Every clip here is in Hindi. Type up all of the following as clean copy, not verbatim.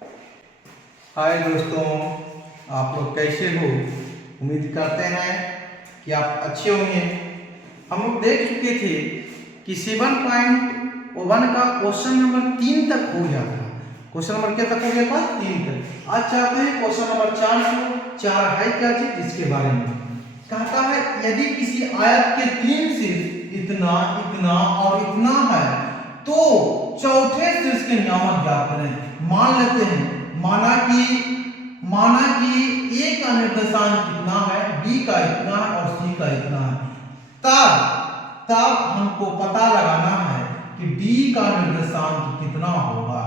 हाय दोस्तों, आप लोग कैसे हो? उम्मीद करते हैं कि आप अच्छे होंगे। हम लोग देख चुके थे कि 7.1 का क्वेश्चन नंबर 3 तक हो गया था। क्वेश्चन नंबर क्या तक हो गया था? 3 तक। आज चाहते हैं क्वेश्चन नंबर 4 को। 4 है क्या चीज, इसके बारे में कहता है यदि किसी आयत के 3 शीर्ष इतना, इतना और इतना है तो चौथे शीर्ष के नियामक ज्ञात करें। मान लेते हैं, माना कि A का निर्देशांक कितना है, B का इतना है और C का इतना है। तब हमको पता लगाना है कि D का निर्देशांक कितना होगा।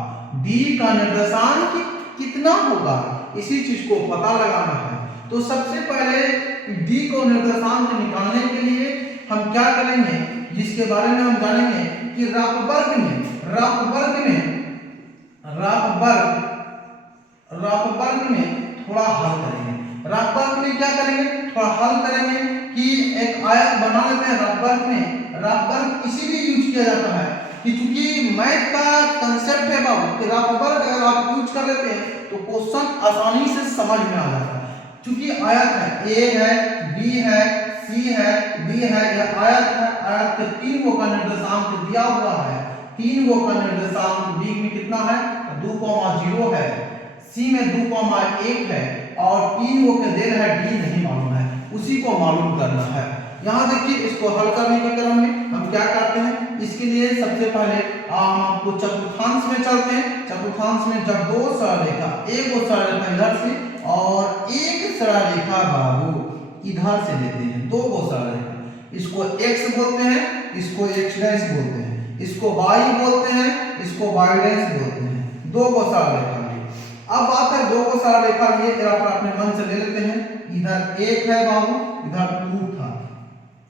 D का निर्देशांक कितना होगा, इसी चीज को पता लगाना है। तो सबसे पहले D को निर्देशांक निकालने के लिए हम क्या करेंगे, जिसके बारे में हम जानेंगे कि राफबर्ग में थोड़ा हल करेंगे। राफबर्ग में क्या करेंगे, थोड़ा हल करेंगे कि एक आयत बना लेते हैं। राफबर्ग इसीलिए यूज किया जाता है कि चूंकि मैथ का कंसेप्ट है बाबू कि राफबर्ग अगर आप यूज कर लेते हैं तो क्वेश्चन आसानी से समझ में आ जाता है। चूंकि आयत है, A है, B है, C है, D है, यह आयत है। आयत के 3 का निर्देशांक दिया हुआ है। 3 का निर्देशांक B में कितना है, 2,0 है, C में 2,1 है और 3 के देर है D नहीं मालूम है, उसी को मालूम करना है। यहाँ देखिए, इसको हल करने के क्रम में हम क्या करते हैं, इसके लिए सबसे पहले हम आपको चतुर्थांश में चलते हैं। चतुर्थांश में जब 2 सरल रेखा, एक सरल रेखा इधर से और एक सरल रेखा बाबू इधर से लेते हैं, 2 सरल रेखा, इसको x बोलते हैं, इसको x' बोलते हैं, इसको y बोलते हैं, इसको y' बोलते हैं। 2 सरल रेखा। अब बात है 2 सरल रेखा लिए अपने मन से ले लेते हैं। इधर 1 है बाबू, इधर 2 था,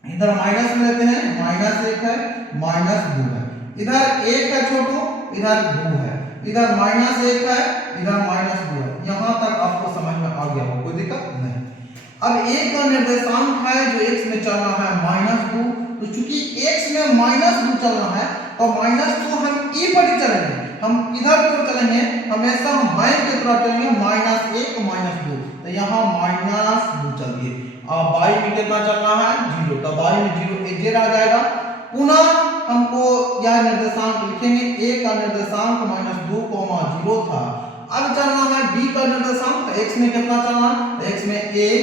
इधर माइनस में लेते हैं, -1 है, -2 है, इधर 1 है छोटू, इधर 2 है, इधर -1 है, इधर -2 है। यहां तक आपको समझ में आ गया हो, कोई दिक्कत नहीं। अब A का निर्देशांक है जो x में चल रहा है -2, तो चूंकि x में -2 चल रहा है तो -2 हम E पर ही चलेंगे, हम इधर क्यों चलेंगे, हमेशा हम बाएं की तरफ चलेंगे, -1 -2, तो यहाँ -2 चलिए। अब y में कितना चलना है, 0, तो y में 0 एक जेड आ जाएगा। पुनः हमको यह निर्देशांक लिखेंगे, A का निर्देशांक -2,0 था। अब चलना है B का निर्देशांक, x में कितना चलना है, x में 1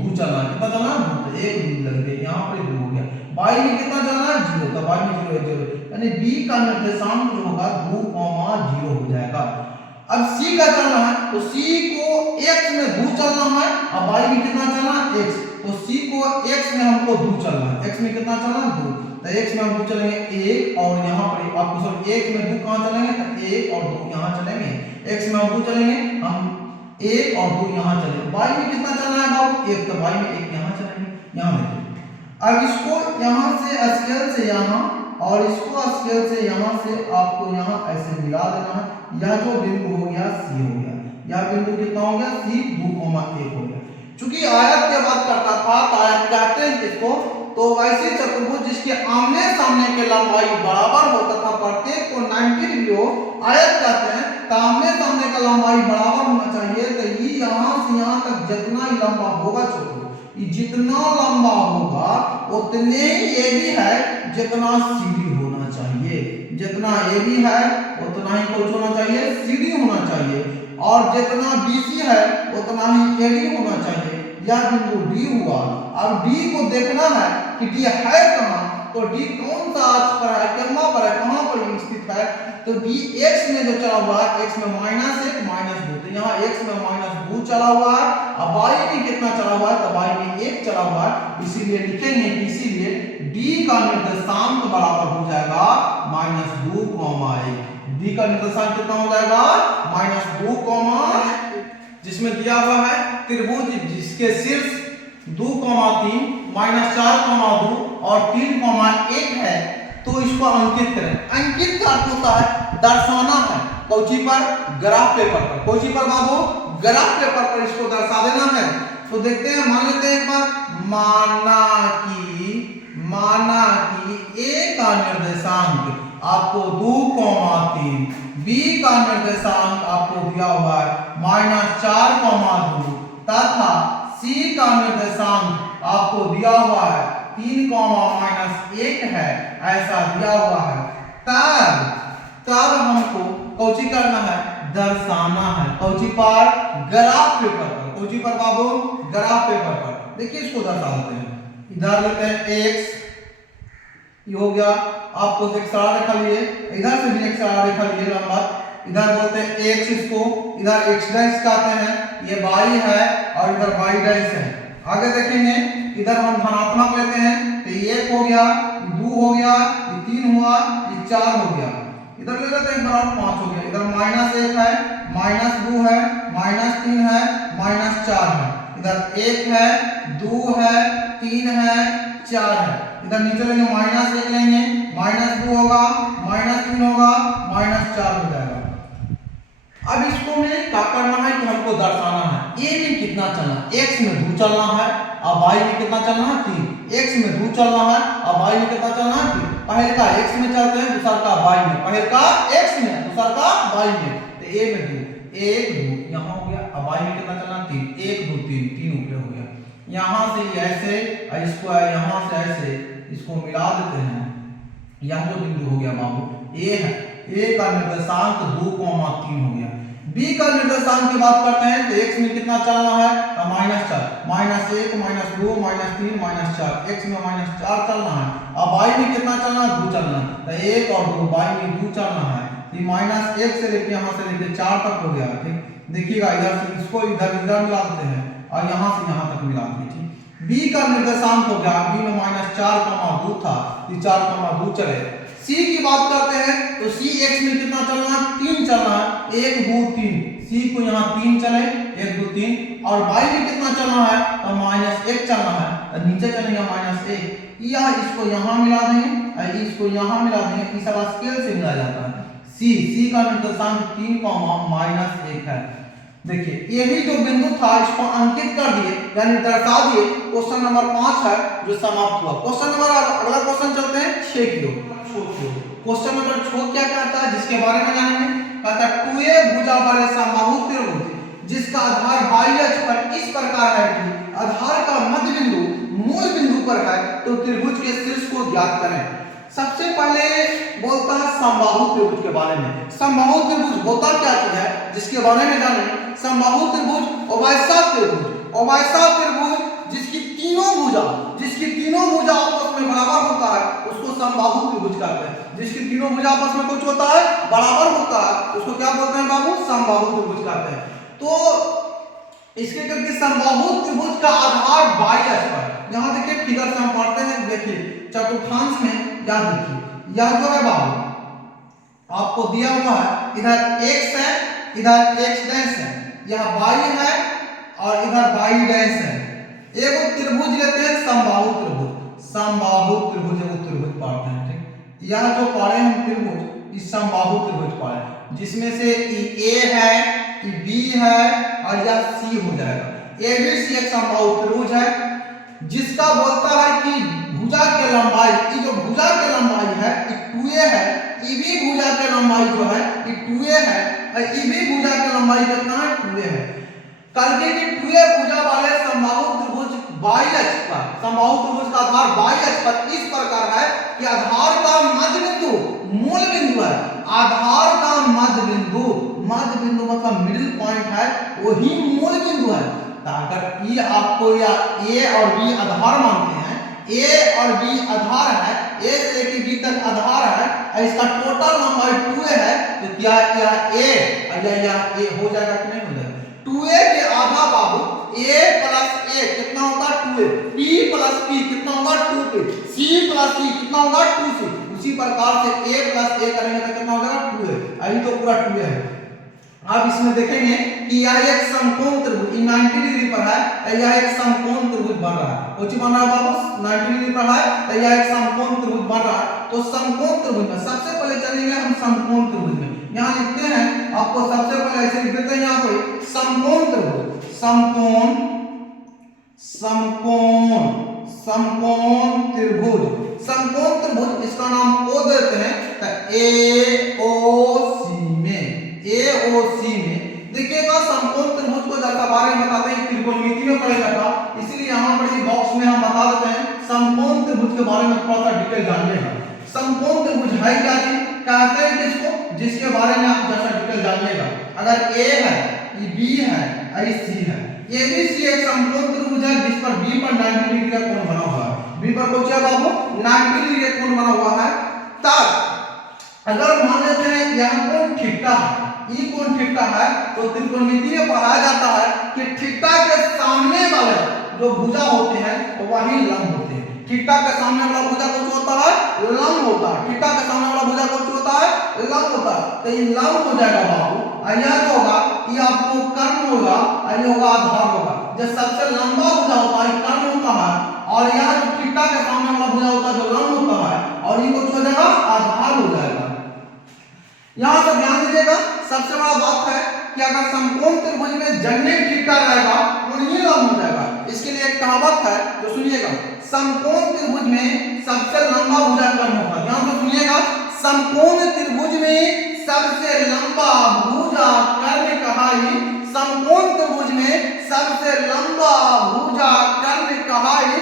2 चलना है, कितना चलना है, 2, 1 2 लग गए, यहाँ पर 2 हो गया। y में कितना चलना है, 0, तो y में 0 0, यानी B का निर्देशांक जो होगा 2,0 हो जाएगा। अब C का चलना है, तो C को x में 2 चलना है, अब y में कितना चलना है, x, तो C को x में हमको 2 चलना है, x में कितना चलना है, 2, तो x में हम 2 चलेंगे 1 और यहाँ पर आपको सब 1 में 2 कहाँ चलेंगे, तो 1 और 2 यहाँ चलेंगे। x में हम 2 चलेंगे, हम 1 और 2 यहाँ चलेंगे। y में कितना चलना है बाबू, 1, तो y में 1 यहाँ चलेंगे। यहाँ देखिए, अब इसको यहाँ से स्केल से यहाँ और इसको स्केल से यहाँ से आपको यहाँ ऐसे मिला देना है। यह जो बिंदु हो गया C हो गया, यह बिंदु कितना हो गया, C 2,1 हो गया। चूंकि आयत की बात करता था तो आयत कहते हैं किसको, तो वैसे चतुर्भुज जिसके आमने सामने के लंबाई बराबर होता था, प्रत्येक को 90 डिग्री हो, आयत कहते हैं। तो आमने सामने का लंबाई बराबर होना चाहिए, तो ये यहाँ से यहाँ तक जितना ही लंबा होगा छोटू, ये जितना लंबा होगा उतने ये भी है जितना CD होना चाहिए, जितना AB है उतना ही कुछ होना चाहिए, CD होना चाहिए, और जितना BC है उतना ही AD होना चाहिए। यह बिंदु D हुआ। अब D को देखना है कि D है कहाँ, तो D कौन सा अक्ष पर है, कहाँ पर है, कहाँ पर स्थित है, तो D x में जो चला हुआ है, x में -1 -2, तो यहाँ x में -2 चला हुआ है। अब y में कितना चला हुआ है, तो y में 1 चला हुआ है, इसीलिए लिखेंगे कि इसीलिए D का निर्देशांक बराबर हो जाएगा -2,1। D का निर्देशांक कितना हो जाएगा, -2, जिसमें दिया हुआ है त्रिभुज जिसके शीर्ष 2,3 -4,2 और 3,1 है, तो इसको अंकित करें। अंकित का अर्थ होता है दर्शाना है, कौची पर, ग्राफ पेपर पर। कौची पर बाबू, ग्राफ पेपर पर इसको दर्शा देना है। तो देखते हैं, मान लेते हैं एक बार, माना कि A का निर्देशांक आपको 2,3, बी का निर्देशांक आपको दिया हुआ है -4,2 तथा सी का निर्देशांक आपको दिया हुआ है 3,-1 है, ऐसा दिया हुआ है। तब हमको कौची करना है, दर्शाना है। कौची पर, ग्राफ पेपर पर। कौची पर बाबू, ग्राफ पेपर पर। देखिए इसको दर्शा देते हैं। इधर लेते हैं x, ये हो गया, आपको एक सरल रेखा लिए, इधर से भी एक सरल रेखा लिए लंबा, इधर बोलते हैं x, इसको इधर x डैश कहते हैं, ये y है और इधर y डैश है। आगे देखेंगे, इधर हम धनात्मक लेते हैं तो 1 हो गया, 2 हो गया, 3 हुआ, 4 हो गया। इधर ले लेते हैं बराबर 5 हो गया। इधर -1 है, -2 है, -3 है, -4 है। इधर 1 है, 2 है, 3 है, 4 है। इधर नीचे लेंगे -1 लेंगे, -2 होगा, -3 होगा, -4 हो जाएगा। अब इसको में क्या करना है कि हमको दर्शाना है a में कितना चलना, x में 2 चलना है और y में कितना चलना है, 3। x में 2 चलना है और y में कितना चलना है, 3। पहले का x में चलते हैं, दूसरा का y में। पहले का x में, दूसरा का y में। तो a में 2, 1 2 यहाँ हो गया, अब y में कितना चलना, 3। 1 2 3 ऊपर हो गया। यहाँ से ऐसे और इसको यहाँ से ऐसे इसको मिला देते हैं। यह जो बिंदु हो गया बाबू a है, a का निर्देशांक 2,3 हो गया। b का निर्देशांक की बात करते हैं तो x में कितना चलना है, -4, -1 -2 -3 -4, x में -4 चलना है। अब y में कितना चलना है, 2 चलना है। तो 1 और 2, y में 2 चलना है। तो -1 से लेके यहाँ से लेके 4 तक हो गया। ठीक, देखिएगा इधर से इसको इधर मिला देते हैं और यहाँ से यहाँ तक मिला देंगे। ठीक, b का निर्देशांक हो गया, b में -4,2 था, ये 4,2 चले। c की बात करते हैं तो c x में कितना चलना है, 3 चलना है, 1 2 3। c को यहाँ 3 चले, 1 2 3। और y में कितना चलना है, तो -1 चलना है, तो नीचे चलेंगे -1। यह इसको यहाँ मिला देंगे और इसको यहाँ मिला देंगे। इस सब स्केल से मिला जाता है। c का निर्देशांक 3,-1 है। देखिए यही जो बिंदु था इसको अंकित कर दिए, यानी दर्शा दिए। क्वेश्चन नंबर 5 है जो समाप्त हुआ। क्वेश्चन नंबर अगला क्वेश्चन चलते हैं 6 की ओर। क्वेश्चन नंबर 6 क्या कहता है, जिसके बारे में जानेंगे। कहता है 2a भुजा वाले समबाहु त्रिभुज जिसका आधार y अक्ष पर इस प्रकार है कि आधार का मध्य बिंदु मूल बिंदु पर है, तो त्रिभुज के शीर्ष को ज्ञात करें। सबसे पहले बोलता है समबाहु त्रिभुज के बारे में। समबाहु त्रिभुज होता क्या चीज है, जिसके बारे में जानेंगे। समबाहु त्रिभुज अवैसा त्रिभुज जिसकी तीनों भुजा आपस में बराबर होता है उसको समबाहु त्रिभुज कहते हैं। जिसकी तीनों भुजा आपस में कुछ होता है, बराबर होता है, उसको क्या बोलते हैं बाबू, समबाहु त्रिभुज कहते हैं। तो इसके करके समबाहु त्रिभुज का आधार y अक्ष पर, यहाँ देखिए फिगर से हम पढ़ते हैं। देखिए चतुर्थांश में याद रखिए, यह जो है बाबू आपको दिया हुआ है, इधर x है, इधर x डैश है, यह y है और इधर y डैश है। एगो त्रिभुज लेते हैं समबाहु त्रिभुज एगो त्रिभुज पढ़ते हैं। ठीक, यह जो पढ़े हम त्रिभुज, इस समबाहु त्रिभुज पढ़े, जिसमें से a है, b है और यह c हो जाएगा। ABC एक समबाहु त्रिभुज है जिसका बोलता है कि भुजा की लंबाई, ये जो भुजा की लंबाई है ये 2a है। EB भुजा की लंबाई जो है ये 2a है और EB भुजा की लंबाई कितना है, 2a है। करके कि 2a भुजा वाले समबाहु त्रिभुज y अक्ष पर, समबाहु त्रिभुज का आधार y अक्ष पर इस प्रकार है कि आधार का मध्य बिंदु मूल बिंदु है। आधार का मध्य बिंदु मतलब मिडिल पॉइंट है, वही मूल बिंदु है। तो अगर ये आपको या a और b आधार मानते हैं, a और b आधार है, a से लेकर b तक आधार है और इसका टोटल लंबाई 2a है, तो क्या a और a हो जाएगा कि नहीं हो जाएगा। 2a के आधा बाबू a प्लस a कितना होगा, 2a। p प्लस p कितना होगा, 2p। c प्लस c कितना होगा, 2c। उसी प्रकार से a प्लस a करेंगे तो कितना हो जाएगा, 2a। अभी तो पूरा 2a है। अब इसमें देखेंगे कि यह एक समकोण त्रिभुज 90 डिग्री पर है, तो यह एक समकोण त्रिभुज बन रहा है। कौन बन रहा है बाबू, 90 डिग्री पर है तो यह एक समकोण त्रिभुज बन रहा है। तो समकोण त्रिभुज में सबसे पहले चलेंगे हम समकोण त्रिभुज में। यहाँ लिखते हैं, आपको सबसे पहले ऐसे लिख देते हैं यहाँ पे समकोण त्रिभुज, समकोण त्रिभुज, इसका नाम O देते हैं। तो AOC में ओ सी में देखिएगा समकोण त्रिभुज को जैसा बारे में बताते हैं त्रिकोणमिति में पढ़ेगा था, इसीलिए यहाँ पर बॉक्स में हम बता देते हैं समकोण त्रिभुज के बारे में थोड़ा सा डिटेल जानिएगा। समकोण त्रिभुज है क्या चीज, कहते हैं किसको, जिसके बारे में आप जैसा डिटेल जानिएगा। अगर ए है, ये बी है, ये सी है, ए बी सी एक समकोण त्रिभुज है जिस पर बी पर 90 डिग्री का कोण बना हुआ है। बी पर क्या बाबू 90 डिग्री का कोण बना हुआ है। तब अगर मान लेते हैं यह कोण थीटा है, ये कोण थीटा है, तो त्रिकोणमिति में पढ़ाया जाता है कि थीटा के सामने वाले जो भुजा होते हैं तो वही लंब होते हैं। थीटा के सामने वाला भुजा कौन सा होता है, लंब होता है। थीटा के सामने वाला भुजा कौन सा होता है, लंब होता है। तो ये लंब हो जाएगा बाबू, यह जो होगा ये आपको कर्ण होगा, ये होगा आधार होगा। जो सबसे लंबा भुजा होता है कर्ण होता है, और यह जो थीटा के सामने वाला भुजा होता है जो लंब होता है, और ये कुछ हो जाएगा आधार हो जाएगा। यहाँ से ध्यान दीजिएगा, सबसे बड़ा बात है कि अगर समकोण त्रिभुज में जन्य थीटा रहेगा तो ये लंब हो जाएगा। इसके लिए एक कहावत है जो सुनिएगा, समकोण त्रिभुज में सबसे लंबा भुजा कर्ण होगा। ध्यान से सुनिएगा, समकोण त्रिभुज में सबसे लंबा भुजा कर्ण कहाई, समकोण त्रिभुज में सबसे लंबा भुजा कर्ण कहाई,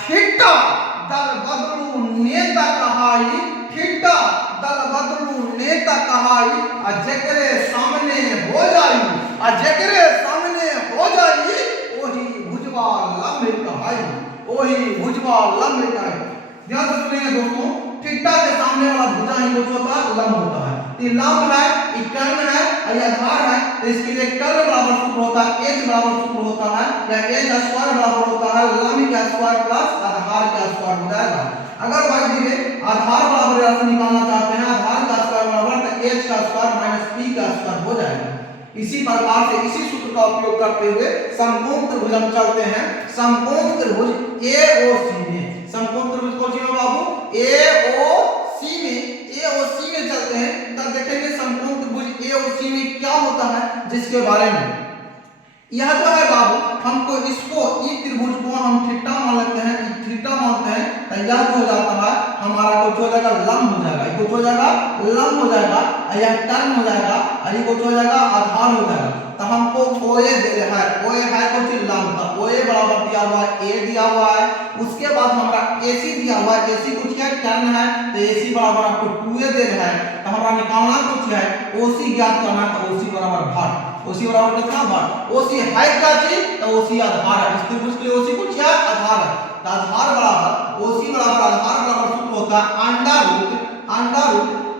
थीटा दल बदलू नेता कहाई, थीटा दल बदलू नेता कहाई, जेकरे सामने हो जाई, जेकरे सामने हो जाई ओही भुजवा लंब कहाई, ओही भुजवा लंब कहाई। ध्यान से सुनिए दोस्तों, थीटा के सामने वाला भुजा ही कुछ होता है, लंब होता है। ये लंब है, ये कर्ण है, और ये आधार है, तो इसके लिए कर्ण बराबर सूत्र होता है, h बराबर सूत्र होता है, या h स्क्वायर बराबर होता है लंब का स्क्वायर प्लस आधार का स्क्वायर हो जाएगा। अगर भाई जी आधार बराबर राशि निकालना चाहते हैं, आधार का स्क्वायर बराबर तो h का स्क्वायर माइनस p का स्क्वायर हो जाएगा। इसी प्रकार से इसी सूत्र का उपयोग करते हुए समकोण त्रिभुज हम चलते हैं। समकोण त्रिभुज AOC में, समकोण त्रिभुज कौन सी है बाबू, AOC में, AOC में चलते हैं, तब देखेंगे समकोण त्रिभुज AOC में क्या होता है, जिसके बारे में यह जो है बाबू हमको इसको ई त्रिभुज को हम थीटा मान लेते हैं, थीटा मानते हैं, तो यह हो जाता है हमारा कुछ हो जाएगा लंब हो जाएगा, कुछ हो जाएगा लंब हो जाएगा, यह कर्ण हो जाएगा, और ये कुछ हो जाएगा आधार हो जाएगा। तो हमको OA दे रहा है, OA है कुछ लंब, तो OA बराबर दिया हुआ है, A दिया हुआ है, उसके बाद हमारा AC दिया हुआ है, AC कुछ है कर्ण है, तो AC बराबर आपको 2A दे रहा है। तो हमारा निकालना कुछ है OC ज्ञात करना, तो OC बराबर भार, OC बराबर कितना भार, OC है क्या चीज, तो OC आधार है। इस त्रिभुज के लिए OC कुछ है आधार है, तो आधार बराबर OC बराबर आधार बराबर सूत्र होता है अंडर रूट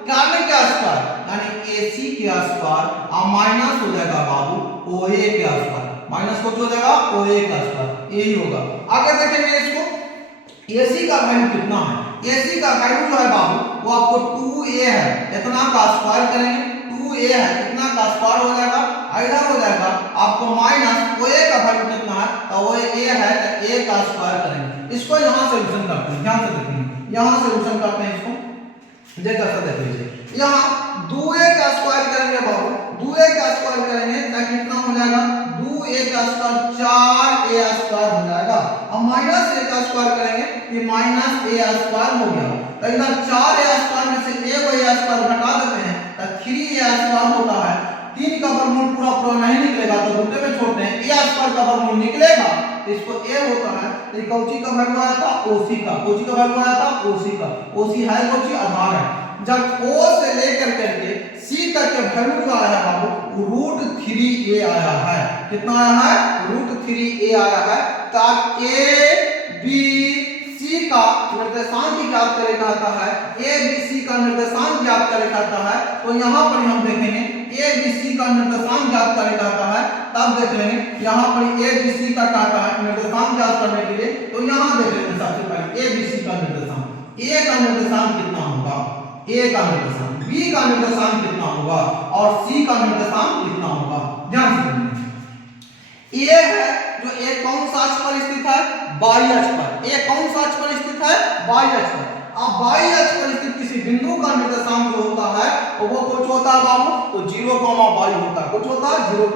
कर्ण के स्क्वायर यानी AC के स्क्वायर और माइनस हो जाएगा बाबू OA के स्क्वायर, माइनस कुछ हो जाएगा OA का स्क्वायर, यही होगा। आगे देखेंगे इसको AC का वैल्यू कितना है, AC का वैल्यू जो है बाबू वो आपको 2A है, इतना का स्क्वायर करेंगे 2A है, कितना का स्क्वायर हो जाएगा, इधर हो जाएगा आपको माइनस OA का वैल्यू कितना है, तो OA है तो A का स्क्वायर करेंगे। इसको यहां से सॉल्यूशन करते हैं, ध्यान से देखेंगे, यहां से सॉल्यूशन करते हैं इसको, जैसा देख लीजिए यहाँ 2A का स्क्वायर करेंगे बाबू, 2A का स्क्वायर करेंगे तो कितना हो जाएगा, 2A का स्क्वायर 4A स्क्वायर हो जाएगा, अब माइनस A का स्क्वायर करेंगे ये माइनस A स्क्वायर हो गया। तो इधर 4A स्क्वायर में से A को A स्क्वायर घटा देते हैं तो 3A स्क्वायर होता है। 3 का वर्गमूल पूरा नहीं निकलेगा तो रूटे में छोड़ते हैं, A स्क्वायर का वर्गमूल निकलेगा तो इसको A होता है, तो ये कौची का वैल्यू आया था OC का, कौची का वैल्यू आया था OC का, OC है कौची आधार है। जब O से लेकर करके C तक के वैल्यू जो आया है बाबू √3A आया है, कितना आया है √3A आया है। तब ABC का निर्देशांक ज्ञात करें कहता है, ABC का निर्देशांक ज्ञात करें कहता है, तो यहाँ पर हम देखेंगे ABC का निर्देशांक ज्ञात करें कहता है, तब देख लेंगे यहाँ पर ABC का कहता है निर्देशांक ज्ञात करने के लिए, तो यहाँ देख लेंगे सबसे पहले ABC का निर्देशांक, A का निर्देशांक कितना होगा, A का निर्देशांक, B का निर्देशांक कितना होगा और C का निर्देशांक कितना होगा। ध्यान से A है जो A कौन सा अक्ष पर स्थित है, बाई अक्ष पर, A कौन सा अक्ष पर स्थित है, बाई अक्ष पर। अब बाई अक्ष पर स्थित किसी बिंदु का निर्देशांक जो होता है वो कुछ होता है बाबू, तो 0, बाई होता है, कुछ होता है 0,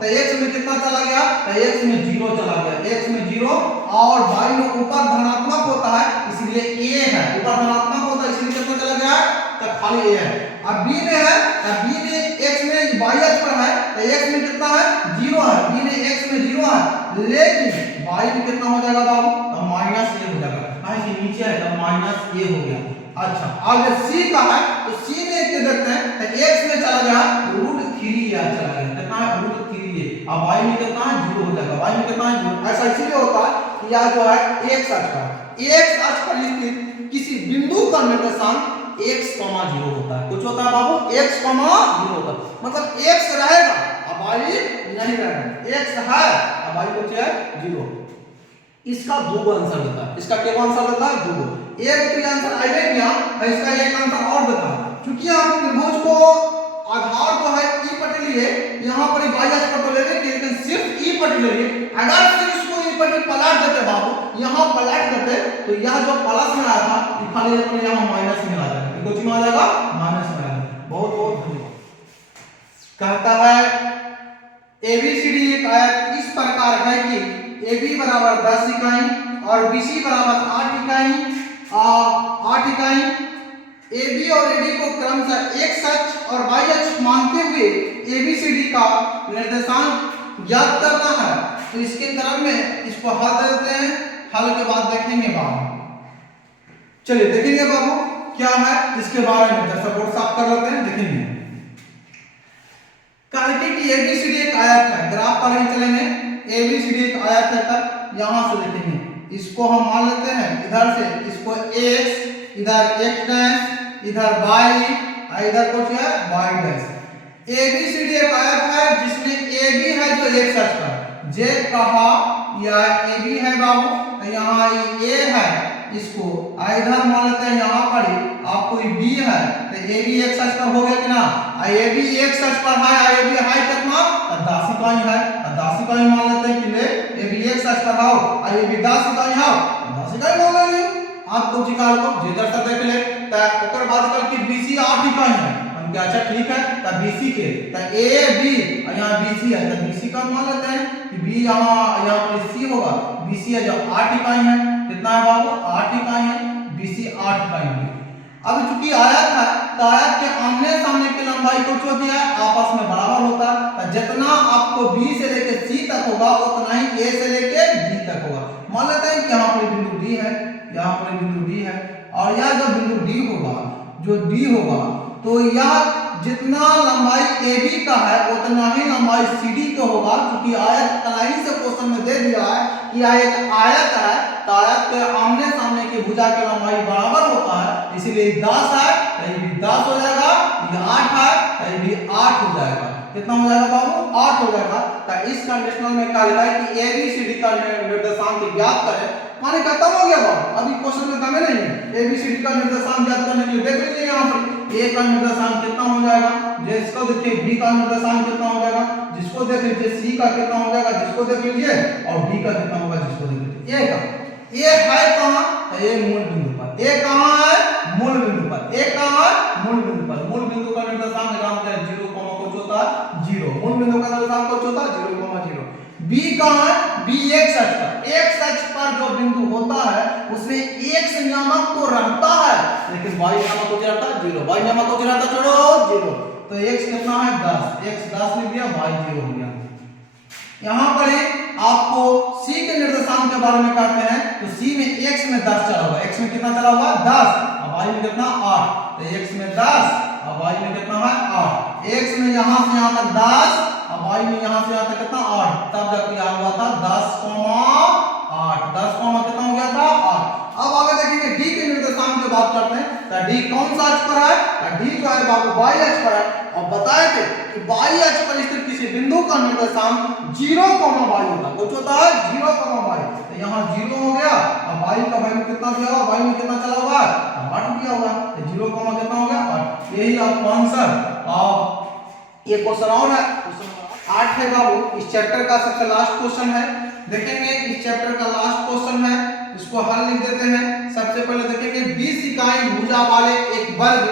तो x में कितना चला गया, तो x में 0 चला गया, x में 0 और बाई में ऊपर धनात्मक होता है इसलिए A है, ऊपर धनात्मक होता है इसलिए कितना चला गया, तो खाली A है। अब बी में है, अब बी में x में y अक्ष पर है तो x में कितना है 0 है, बी में x में 0 है, लेकिन y में कितना हो जाएगा बाबू, तो माइनस a हो जाएगा, काहे कि नीचे है तो माइनस a हो गया। अच्छा आगे c का है तो c में एक देखते हैं तो x में चला गया √3a चला गया, कितना है √3a, अब y में कितना है 0 हो जाएगा, y में कितना है 0। ऐसा इसलिए होता है कि यह जो है x अक्ष पर, x अक्ष पर स्थित किसी बिंदु का निर्देशांक x, 0 होता है, कुछ होता है बाबू x, 0 होता है, मतलब x रहेगा अब y नहीं रहेगा, x है अब y कुछ है 0। इसका दो आंसर देता है, इसका क्या आंसर देता है दो, एक तो आंसर आएगा क्या है, इसका एक आंसर और देता है, क्योंकि हम त्रिभुज को आधार जो है e पट लिए, यहां पर y अक्ष पर तो लेंगे लेकिन सिर्फ e पट ले लिए, अगर सिर्फ इसको e पट पलट देते बाबू, यहां पलट देते तो यह जो प्लस में आया था ये खाली अपने यहां माइनस में आ जाएगा, ये कुछ में आ जाएगा माइनस में आ जाएगा। बहुत बहुत धन्यवाद। कहता है ABCD एक आयत इस प्रकार है कि AB बराबर 10 इकाई और BC बराबर 8 इकाई, 8 इकाई, AB और AD को क्रमशः x अक्ष और y अक्ष मानते हुए ABCD का निर्देशांक ज्ञात करना है। तो इसके क्रम में इसको हल देते हैं, हल के बाद देखेंगे बाबू, चलिए देखेंगे बाबू क्या है इसके बारे में, जैसा बोर्ड साफ कर लेते हैं देखेंगे। कहते हैं कि ABCD एक आयत है, ग्राफ पर ही चलेंगे, ABCD एक आयत है तक यहां से देखेंगे, इसको हम मान लेते हैं इधर से, इसको x, इधर x डैश, इधर y, इधर कुछ है y डैश। ABCD एक आयत है जिसमें AB है जो x अक्ष पर, j कहा यह AB है बाबू, तो यहाँ ये a है, इसको इधर मान लेते हैं, यहाँ पर आपको b है तो AB x अक्ष पर हो गया कि ना, AB x अक्ष पर है, AB है कितना 10 इकाई है, 10 इकाई मान लेते हैं कि ले AB x अक्ष पर हो, AB 10 इकाई हो, 10 इकाई मान ले आप कुछ निकाल को जे जैसा देख ले, त ओकर बाद कल की BC 8 इकाई है, हम क्या अच्छा ठीक है त BC के त AB यहाँ BC है तो BC का मान लेते हैं कि B यहाँ पर C होगा, BC है जो 8 इकाई है, कितना है बाबू 8 इकाई है, BC 8 इकाई है। अब चूंकि आयत है तो आयत के आमने सामने की लंबाई कुछ होती है आपस में बराबर होता है, तो जितना आपको B से लेके C तक होगा उतना ही A से लेके D तक होगा। मान लेते हैं कि यहाँ पर बिंदु D है, यहाँ पर बिंदु D है और यह जो बिंदु D होगा, जो D होगा तो यह जितना लंबाई AB का है उतना ही लंबाई CD का होगा, क्योंकि आयत कलाई से क्वेश्चन में दे दिया है कि यह एक आयत है तो आयत के आमने सामने की भुजा की लंबाई बराबर होता है, इसीलिए 10 है तो ये भी 10 हो जाएगा, ये 8 है तो ये भी 8 हो जाएगा, कितना हो जाएगा बाबू 8 हो जाएगा। तो इस कंडीशनल में कहा गया है कि ABCD का निर्देशांक ज्ञात करें, माने खत्म हो गया बाबू, अभी क्वेश्चन में कमी नहीं है, ABCD का निर्देशांक ज्ञात करने के लिए देख लीजिए यहाँ पर A का निर्देशांक कितना हो जाएगा, जिसको देखिए B का निर्देशांक कितना हो जाएगा, जिसको देख लीजिए C का कितना हो जाएगा, जिसको देख लीजिए और D का कितना होगा, जिसको देख लीजिए। A का A है कहां तो A मूल बिंदु पर, A कहां है मूल बिंदु पर, A कहां है मूल बिंदु पर, मूल बिंदु का निर्देशांक जानते हैं 0, कुछ होता है 0, मूल बिंदु का निर्देशांक कुछ होता है 0, 0। B कहां है B x अक्ष पर, x अक्ष पर जो बिंदु होता है उसमें x नामक तो रहता है लेकिन y नामक कुछ रहता है 0, y नामक कुछ रहता छोड़ो 0, तो x कितना है 10, x 10 लिख दिया, y 0 हो गया। यहाँ पर आपको C के निर्देशांक के बारे में कहते हैं तो C में x में 10 चला हुआ, x में कितना चला हुआ 10, अब y में कितना 8, तो x में 10 अब y में कितना है 8, x में यहाँ से यहाँ तक 10 अब y में यहाँ से यहाँ तक कितना 8, तब जाके यहाँ हुआ था 10,8, 10, कितना हो गया था 8। अब आगे देखेंगे D के निर्देशांक की बात करते हैं तो D कौन सा अक्ष पर है, D जो है बाबू y अक्ष पर है, और बताए थे कि y अक्ष पर स्थित किसी बिंदु का निर्देशांक 0, y होता है, कुछ होता है 0, y, तो यहाँ 0 हो गया, अब y का वैल्यू कितना दिया हुआ, y में कितना चला हुआ है 8 दिया हुआ, तो 0, कितना हो गया 8, यही आपका आंसर। अब ये क्वेश्चन और है, क्वेश्चन 8 है बाबू, इस चैप्टर का सबसे लास्ट क्वेश्चन है, देखेंगे इस चैप्टर का लास्ट क्वेश्चन है, इसको हल लिख देते हैं। सबसे पहले देखेंगे 20 इकाई भुजा वाले एक वर्ग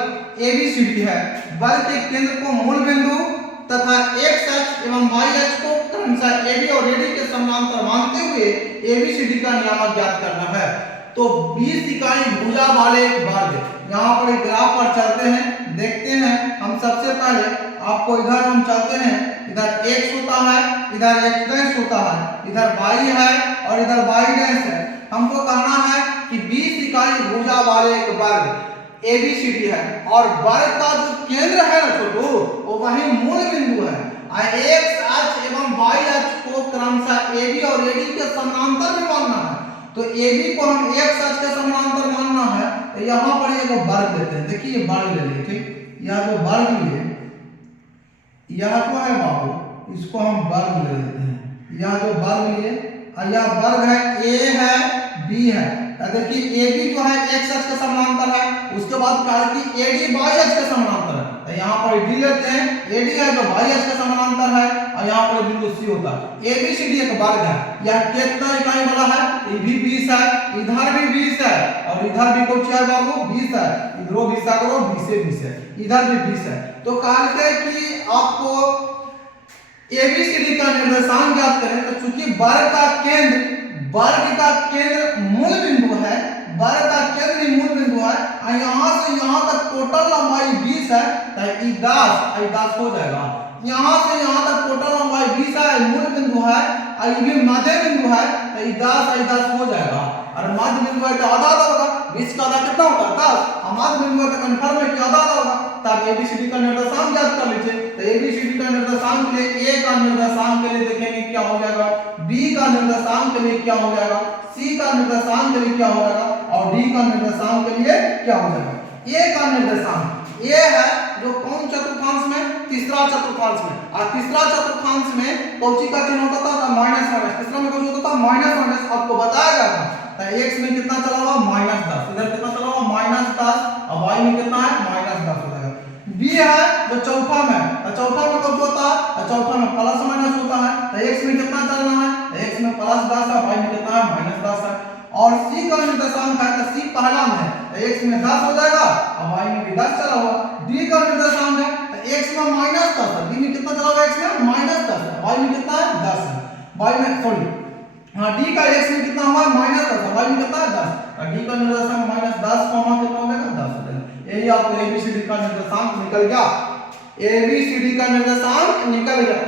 ABCD है, वर्ग के केंद्र को मूल बिंदु तथा x अक्ष एवं y अक्ष को क्रमशः AB और AD के समानांतर मानते हुए ABCD का नियामक ज्ञात करना है। तो 20 इकाई भुजा वाले वर्ग, यहाँ पर एक ग्राफ पर चलते हैं, देखते हैं हम सबसे पहले आपको इधर हम चाहते हैं इधर x होता है, इधर x डैश होता है, इधर y है और इधर y डैश है। हमको कहना है कि 20 इकाई भुजा वाले एक वर्ग ABCD है और वर्ग का जो केंद्र है ना छोटू वो वही मूल बिंदु है। x अक्ष एवं y अक्ष को क्रमशः AB और AD के समानांतर में मानना है। तो AB को हम x अक्ष के समानांतर मानना है तो यहाँ पर एक वर्ग लेते हैं। देखिए वर्ग ले लिए, ठीक, यह जो वर्ग लिए यह तो है बाबू, इसको हम वर्ग ले लेते हैं। यह जो वर्ग लिए यह वर्ग है, A है B है। देखिए AB जो है x अक्ष के समानांतर है, उसके बाद कहा कि AD y अक्ष के समानांतर है तो यहाँ पर D लेते हैं। AD है जो y अक्ष के समानांतर है और यहाँ पर बिंदु C होता है। ABCD एक वर्ग है, यह कितना इकाई वाला है, ये भी 20 है, इधर भी 20 है और इधर भी कुछ है बाबू 20 है, इधरो 20 करो 20 से 20 है, इधर भी 20 है। तो कहते हैं कि आपको ABCD का निर्देशांक ज्ञात करें तो चूंकि वर्ग का केंद्र मूल बिंदु है, वर्ग का केंद्र मूल बिंदु है और यहाँ से यहाँ तक टोटल लंबाई 20 है तो ये 10 हो जाएगा। यहाँ से यहाँ तक टोटल लंबाई 20 है, मूल बिंदु है और ये भी मध्य बिंदु है तो ये 10 हो जाएगा। और मध्य बिंदु है तो आधा होगा, 20 का आधा कितना होगा 10 और मध्य बिंदु है तो कंफर्म है कि आधा होगा। तब ABCD का निर्देशांक ज्ञात कर लीजिए। तो ABCD का निर्देशांक के लिए A का निर्देशांक के लिए देखेंगे क्या हो जाएगा, B का निर्देशांक के लिए क्या हो जाएगा, C का निर्देशांक के लिए क्या हो जाएगा और D का निर्देशांक के लिए क्या हो जाएगा। A का निर्देशांक A है जो कौन चतुर्थांश में, तीसरा चतुर्थांश में, और तीसरा चतुर्थांश में कौची का चिन्ह होता था माइनस, तीसरा में कौन होता था माइनस, आपको बताया गया था। तो x में कितना चला हुआ -10, इधर कितना चला हुआ -10 और y में कितना है -10 हो जाएगा। B है जो चौथा में, तो चौथा में कौन होता है, तो चौथा में प्लस माइनस होता है। तो x में कितना चलना है, तो x में +10 है, y में कितना है -10 है। और C का निर्देशांक है तो C पहला में है तो x में 10 हो जाएगा और y में भी 10 चला हुआ। D का निर्देशांक है तो x में -10 है, D में कितना चला हुआ, x में -10 है, y में कितना है 10 है, y में सॉरी हाँ D का x में कितना हुआ -10 है, y में कितना है 10, और D का निर्देशांक -10 कितना हो जाएगा 10 हो जाएगा। यही आपको ABCD का निर्देशांक निकल गया, ABCD का निर्देशांक निकल गया।